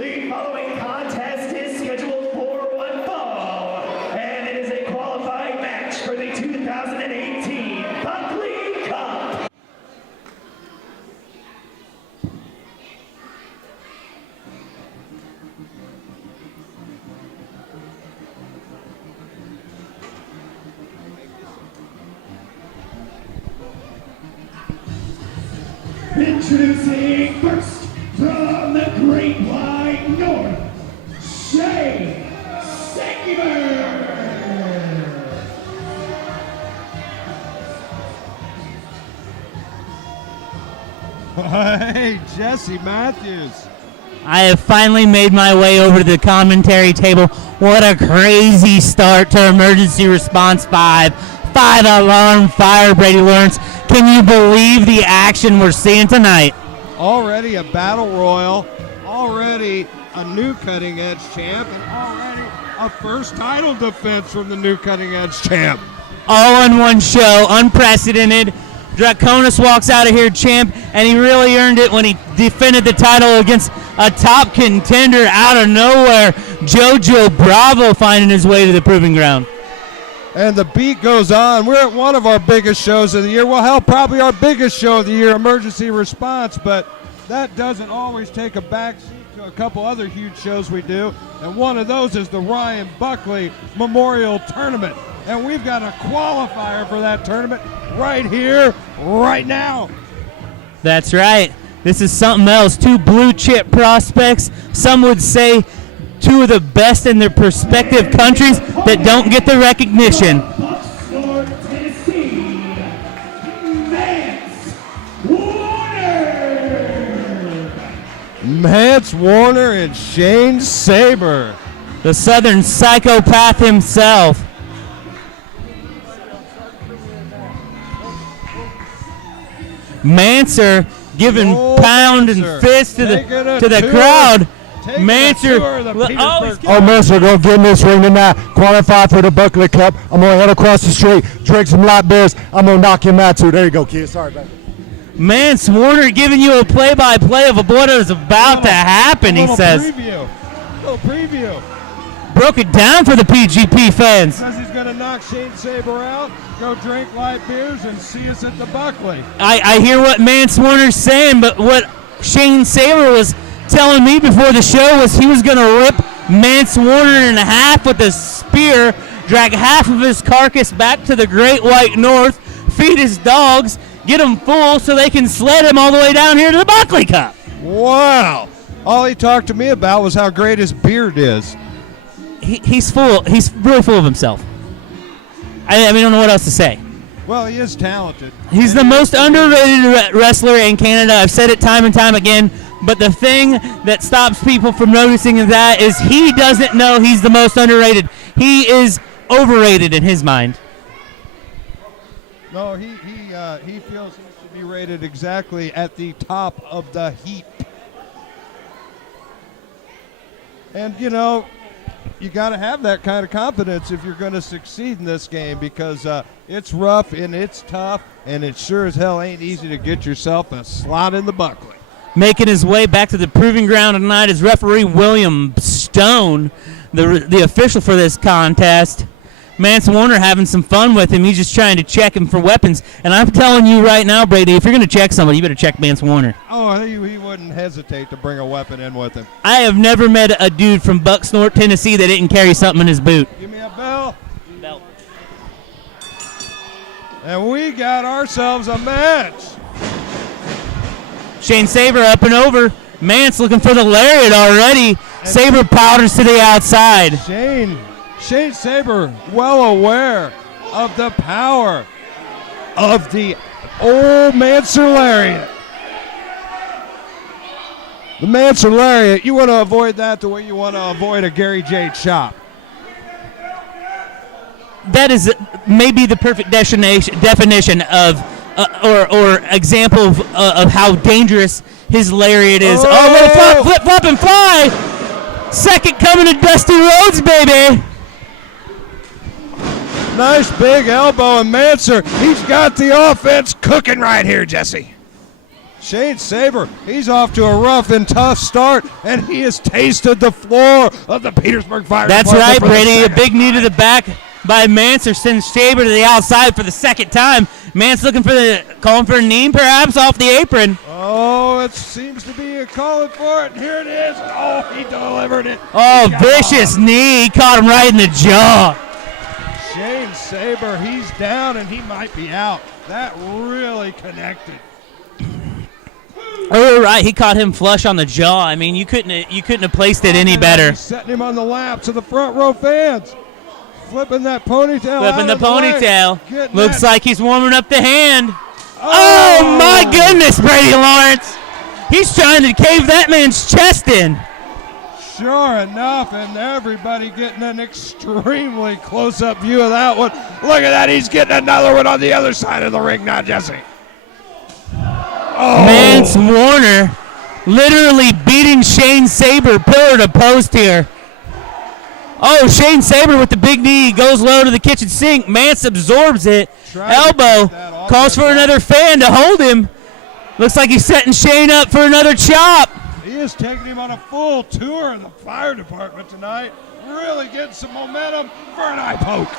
The following contest is scheduled for one fall, and it is a qualifying match for the 2018 Buckley Cup. Introducing first from the Great White North, Shane Sabre. Hey, Jesse Matthews. I have finally made my way over to the commentary table. What a crazy start to Emergency Response 5. 5-alarm fire, Brady Lawrence. Can you believe the action we're seeing tonight? Already a battle royal, already a new cutting edge champ, and already a first title defense from the new cutting edge champ. All in one show, unprecedented. Draconis walks out of here champ, and he really earned it when he defended the title against a top contender out of nowhere. Jojo Bravo finding his way to the proving ground. And the beat goes on. We're at one of our biggest shows of the year. Well, hell, probably our biggest show of the year, Emergency Response, but that doesn't always take a backseat to a couple other huge shows we do. And one of those is the Ryan Buckley Memorial Tournament. And we've got a qualifier for that tournament right here, right now. That's right. This is something else. Two blue chip prospects. Some would say two of the best in their respective countries that don't get the recognition. Mance Warner and Shane Sabre. The Southern psychopath himself. Mancer giving pound and fist to the crowd. Mancer, Mancer gonna get in this ring tonight. Qualify for the Buckley Cup. I'm gonna head across the street, drink some light beers. I'm gonna knock him out too. There you go, kid. Sorry about that. Mance Warner giving you a play-by-play of what is about to happen. He says. Little preview. Broke it down for the PGP fans. Says he's gonna knock Shane Sabre out. Go drink light beers and see us at the Buckley. I hear what Mance Warner's saying, but what Shane Sabre was telling me before the show was he was going to rip Mance Warner in half with a spear, drag half of his carcass back to the Great White North, feed his dogs, get him full so they can sled him all the way down here to the Buckley Cup. Wow. All he talked to me about was how great his beard is. He's full. He's really full of himself. I don't know what else to say. Well, he is talented. He's the most underrated wrestler in Canada. I've said it time and time again. But the thing that stops people from noticing that is he doesn't know he's the most underrated. He is overrated in his mind. No, he feels he should be rated exactly at the top of the heap. And, you know, you got to have that kind of confidence if you're going to succeed in this game because it's rough and it's tough, and it sure as hell ain't easy to get yourself a slot in the Buckley. Making his way back to the proving ground tonight is referee William Stone, the official for this contest. Mance Warner having some fun with him. He's just trying to check him for weapons. And I'm telling you right now, Brady, if you're going to check somebody, you better check Mance Warner. Oh, he wouldn't hesitate to bring a weapon in with him. I have never met a dude from Bucksnort, Tennessee that didn't carry something in his boot. Give me a bell. Belt. And we got ourselves a match. Shane Sabre up and over. Mance looking for the lariat already. Sabre powders to the outside. Shane Sabre, well aware of the power of the old Mancer lariat. The Mancer lariat, you want to avoid that the way you want to avoid a Gary J chop. That is maybe the perfect definition of or example of how dangerous his lariat is. Oh, flip, flop, and fly. Second coming to Dusty Rhodes, baby. Nice big elbow, and Mancer, he's got the offense cooking right here, Jesse. Shane Sabre, he's off to a rough and tough start, and he has tasted the floor of the Petersburg Fire That's Department. right, Brady. A big knee to the back by Mance sends Sabre to the outside for the second time. Mance looking for calling for a knee, perhaps, off the apron. Oh, it seems to be a calling for it. Here it is. Oh, he delivered it. Oh, vicious knee. He caught him right in the jaw. Shane Sabre, he's down, and he might be out. That really connected. Oh, you're right. He caught him flush on the jaw. I mean, you couldn't have placed it any better. He's setting him on the laps of the front row fans. Flipping that ponytail. Flipping the ponytail. Getting Looks that. like he's warming up the hand. Oh, my goodness, Brady Lawrence. He's trying to cave that man's chest in. Sure enough, and everybody getting an extremely close-up view of that one. Look at that. He's getting another one on the other side of the ring now, Jesse. Oh. Mance Warner literally beating Shane Sabre pillar to post here. Oh, Shane Sabre with the big knee goes low to the kitchen sink. Mance absorbs it. Elbow calls for another fan to hold him. Looks like he's setting Shane up for another chop. He is taking him on a full tour in the fire department tonight. Really getting some momentum for an eye poke.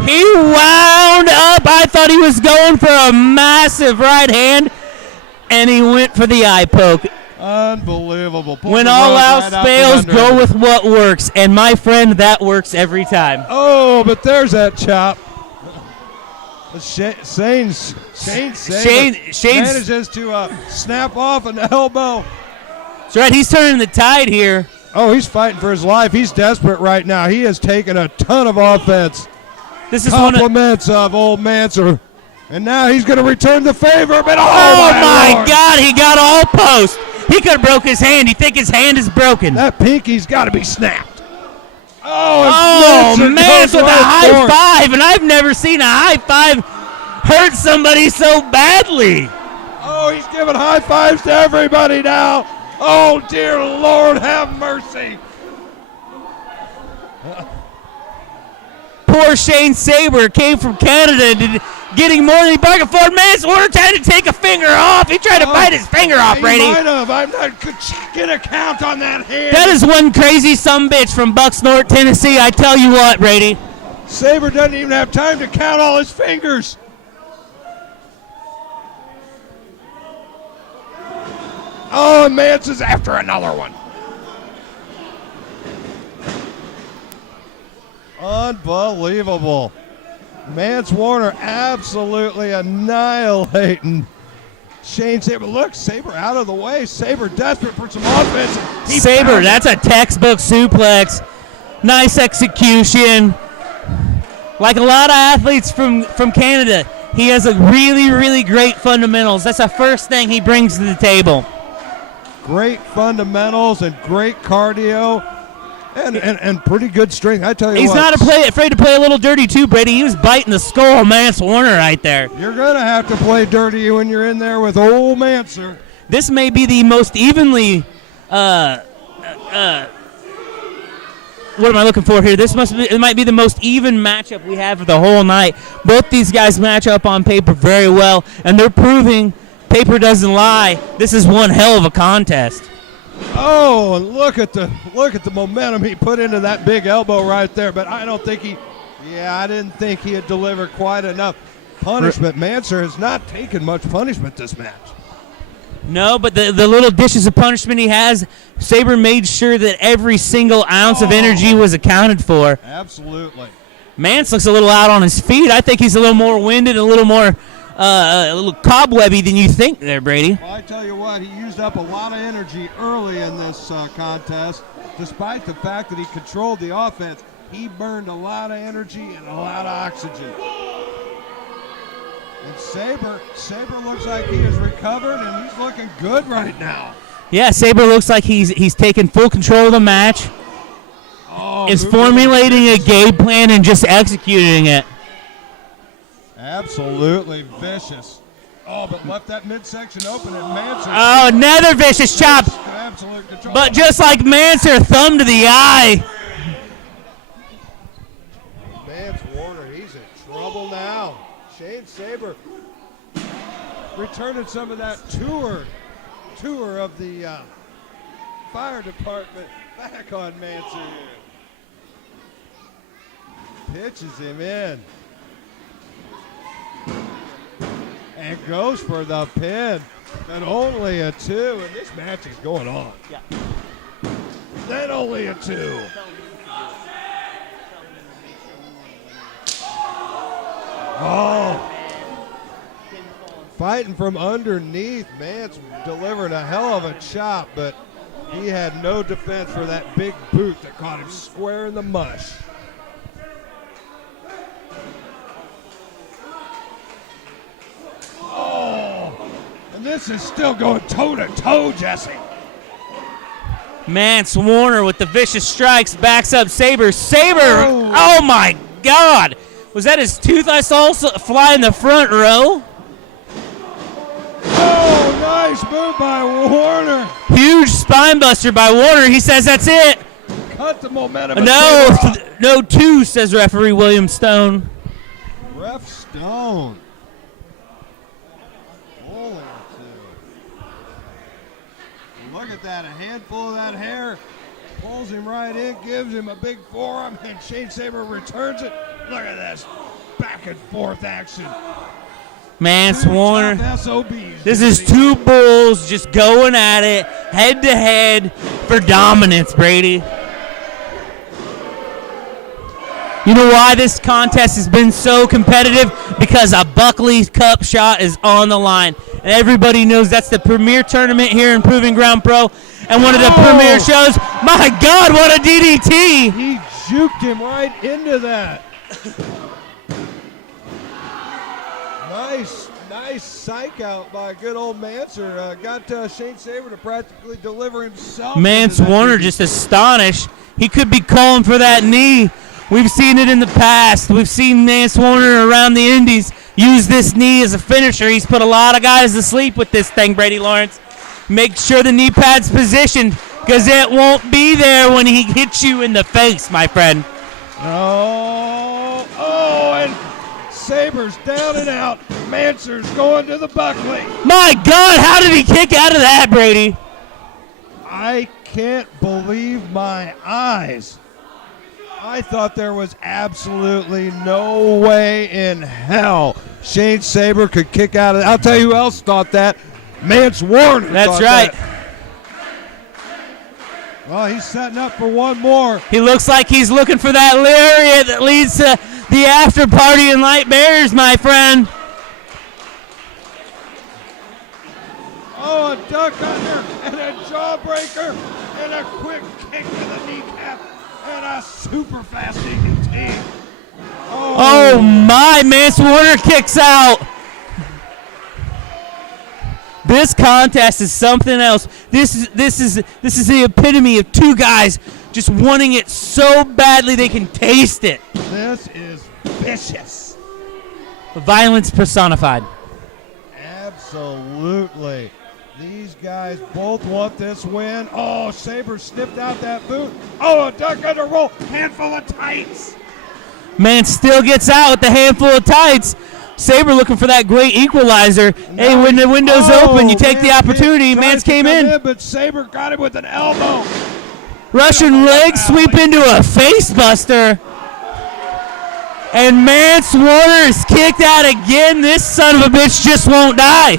He wound up. I thought he was going for a massive right hand, and he went for the eye poke. Unbelievable. When all else fails, go with what works. And my friend, that works every time. Oh, but there's that chop. Shane Sabre manages to snap off an elbow. That's right. He's turning the tide here. Oh, he's fighting for his life. He's desperate right now. He has taken a ton of offense. This is compliments of old Manser. And now he's going to return the favor. But oh my God, he got all post. He could have broke his hand. You think his hand is broken? That pinky's got to be snapped. Oh, Mance with a high five, and I've never seen a high five hurt somebody so badly. Oh, he's giving high fives to everybody now. Oh, dear Lord, have mercy. Poor Shane Sabre came from Canada getting more than he bargained for. Mance Warner trying to take a finger off. He tried to bite his finger off, Brady. He might have. I'm not going to count on that hand. That is one crazy sumbitch from Bucksnort, Tennessee. I tell you what, Brady. Sabre doesn't even have time to count all his fingers. Oh, and Mance is after another one. Unbelievable. Mance Warner absolutely annihilating Shane Sabre. Look, Sabre out of the way. Sabre desperate for some offense. Sabre, that's a textbook suplex. Nice execution. Like a lot of athletes from Canada, he has a really, really great fundamentals. That's the first thing he brings to the table. Great fundamentals and great cardio. And pretty good strength. I tell you He's what. not afraid to play a little dirty too, Brady. He was biting the skull of Mance Warner right there. You're going to have to play dirty when you're in there with old Manser. This may be the most evenly what am I looking for here? It might be the most even matchup we have for the whole night. Both these guys match up on paper very well, and they're proving paper doesn't lie. This is one hell of a contest. Oh, and look at the momentum he put into that big elbow right there. But I didn't think he had delivered quite enough punishment. Manser has not taken much punishment this match. No, but the little dishes of punishment he has, Sabre made sure that every single ounce of energy was accounted for. Absolutely. Mance looks a little out on his feet. I think he's a little more winded, a little cobwebby than you think there, Brady. Well, I tell you what, he used up a lot of energy early in this contest. Despite the fact that he controlled the offense, he burned a lot of energy and a lot of oxygen. And Sabre looks like he has recovered, and he's looking good right now. Yeah, Sabre looks like he's taken full control of the match. Is formulating a game plan and just executing it. Absolutely vicious. Oh, but left that midsection open, and Manser. Oh, another vicious chop. Absolute control. But just like Manser, thumb to the eye. Mance Warner, he's in trouble now. Shane Sabre returning some of that tour of the fire department back on Mance. Pitches him in. And goes for the pin. And only a 2. And this match is going on. Yeah. Then only a 2. Oh. Fighting from underneath. Mance delivering a hell of a chop, but he had no defense for that big boot that caught him square in the mush. Oh, and this is still going toe-to-toe, Jesse. Mance Warner with the vicious strikes backs up Sabre. Sabre, oh my God. Was that his tooth I saw fly in the front row? Oh, nice move by Warner. Huge spine buster by Warner. He says that's it. Cut the momentum. No 2, says referee William Stone. Ref Stone. Holy 2. Look at that. A handful of that hair. Pulls him right in, gives him a big forearm, and Shane Sabre returns it. Look at this. Back and forth action. Mance Warner. SOBs. This is 2 bulls just going at it, head to head for dominance, Brady. You know why this contest has been so competitive? Because a Buckley Cup shot is on the line. And everybody knows that's the premier tournament here in Proving Ground Pro and one of the premier shows. My God, what a DDT! He juked him right into that. Nice psych out by good old Mancer. Got Shane Sabre to practically deliver himself. Mance Warner just astonished. He could be calling for that knee. We've seen it in the past. We've seen Mance Warner around the Indies use this knee as a finisher. He's put a lot of guys to sleep with this thing, Brady Lawrence. Make sure the knee pad's positioned because it won't be there when he hits you in the face, my friend. And Sabre's down and out. Mancer's going to the Buckley. My God, how did he kick out of that, Brady? I can't believe my eyes. I thought there was absolutely no way in hell Shane Sabre could kick out of it. I'll tell you who else thought that. Mance Warner. That's right. That. Well, he's setting up for one more. He looks like he's looking for that lariat that leads to the after party in Light Bears, my friend. Oh, a duck under and a jawbreaker and a quick kick to the kneecap and a super fast DDT. Oh my, Mance Warner kicks out. This contest is something else. This is the epitome of 2 guys just wanting it so badly they can taste it. This is vicious. Violence personified. Absolutely. These guys both want this win. Oh, Sabre snipped out that boot. Oh, a duck under roll. Handful of tights. Mance still gets out with the handful of tights. Sabre looking for that great equalizer. Hey, when the window's open, you take the opportunity. Mance came in. But Sabre got him with an elbow. Russian leg sweep into a face buster. And Mance Warner is kicked out again. This son of a bitch just won't die.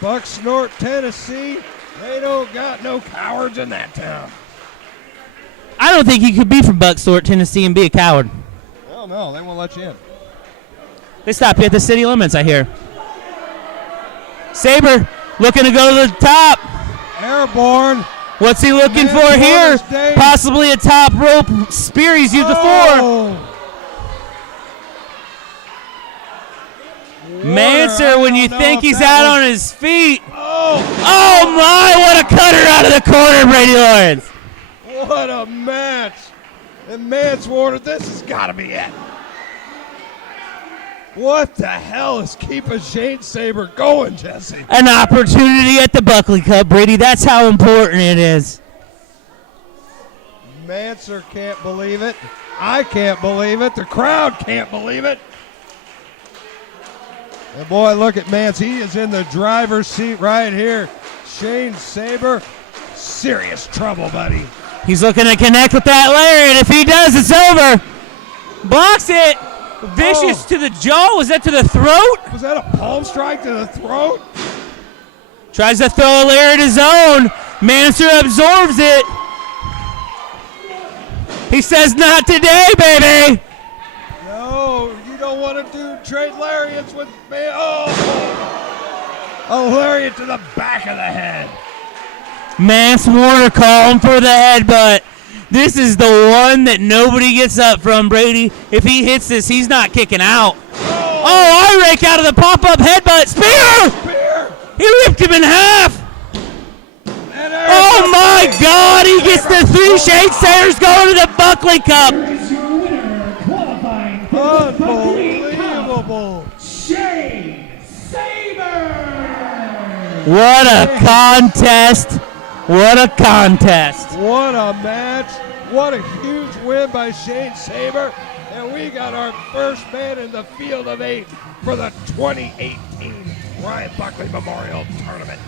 Bucksnort, Tennessee. They don't got no cowards in that town. I don't think he could be from Bucksnort, Tennessee and be a coward. Well, no, they won't let you in. They stop you at the city limits, I hear. Sabre looking to go to the top. Airborne. What's he looking for here? Possibly a top rope spear he's used before. Mancer, when you think he's out on his feet. Oh my, what a cutter out of the corner, Brady Lawrence. What a match. And Mance Warner, this has got to be it. What the hell is keeping Shane Sabre going, Jesse? An opportunity at the Buckley Cup, Brady. That's how important it is. Mancer can't believe it. I can't believe it. The crowd can't believe it. And boy, look at Mance. He is in the driver's seat right here. Shane Sabre, serious trouble, buddy. He's looking to connect with that lariat. If he does, it's over. Blocks it. Vicious to the jaw. Was that to the throat? Was that a palm strike to the throat? Tries to throw a lariat his own. Manser absorbs it. He says, not today, baby. No, you don't want to trade lariats with me. Oh, a lariat to the back of the head. Mance Warner calling for the headbutt. This is the one that nobody gets up from, Brady. If he hits this, he's not kicking out. Oh, I rake out of the pop-up headbutt. Spear! He ripped him in half. Oh, my God. He gets the 3. Shane Sabre's going to the Buckley Cup. Here's your winner, qualifying for the Buckley Cup, Shane Sabre. What a contest. What a contest. What a match. What a huge win by Shane Sabre. And we got our first man in the field of 8 for the 2018 Ryan Buckley Memorial Tournament.